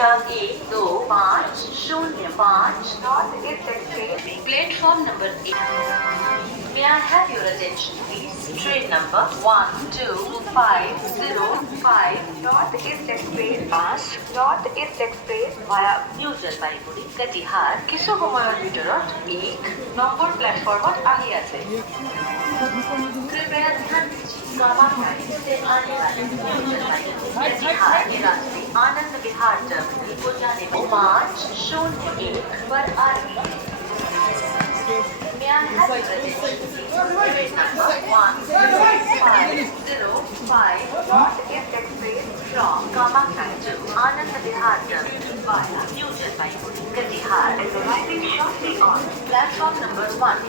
संख्या 12505 North East Express, platform number 8. May I have your attention, please? Train number 12505 North East Express bus North East Express via New Jalpaiguri Katihar কিছু সময়ৰ ভিতৰত 1 number প্লেটফৰ্মত আহি আছে। कृपया ध्यान दीजिए कामाख्या लाइन से आने वाले न्यू जलपाईगुड़ी कटिहार रास्ते आनंद विहार टर्मिनल को जाने में 501 पर आ रही है। May I have your attention, please? Train number 10505 North East Express from Kamakya to Anand Vihar Terminal via New Jalpaiguri Katihar is arriving shortly on platform number 1.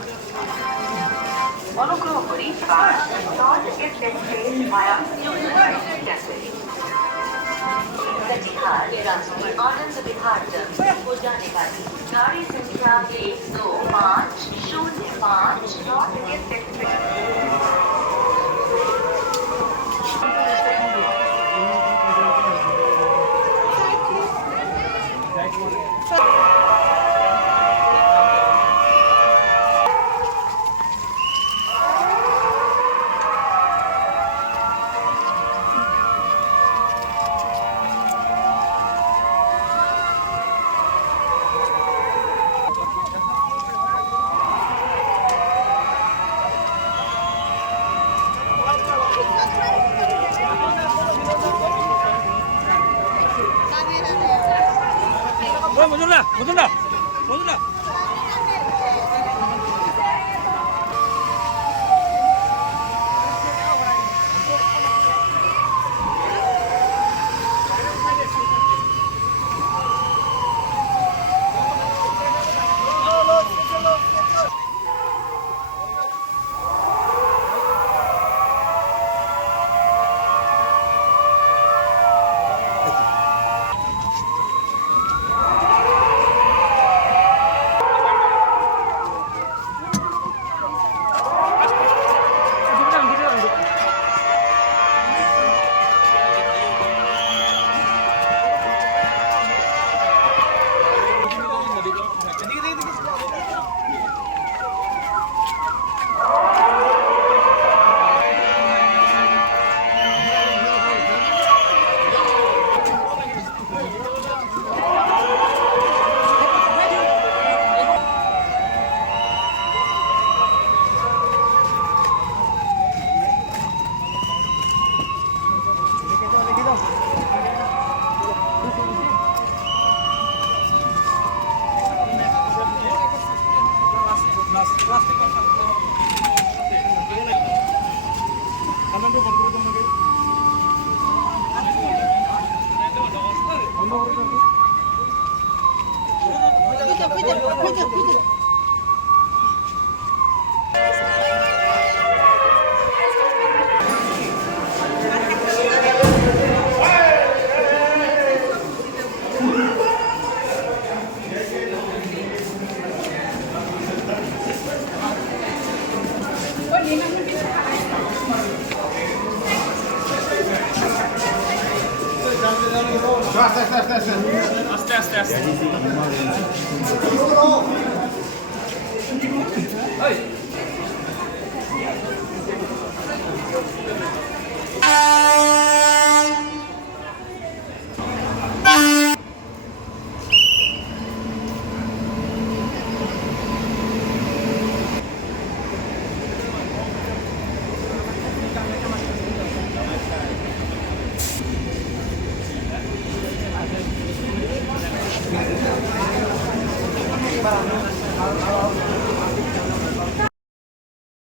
অনুগ্রহ করে বাস north east express via new Jalpaiguri टेम्पल कटिहार रास्ते आनंद विहार terminal को जाने वाली गाड़ी संख्या 12505 नॉर्थ ईस्ट एक्सप्रेस। मुझे আস্তে Para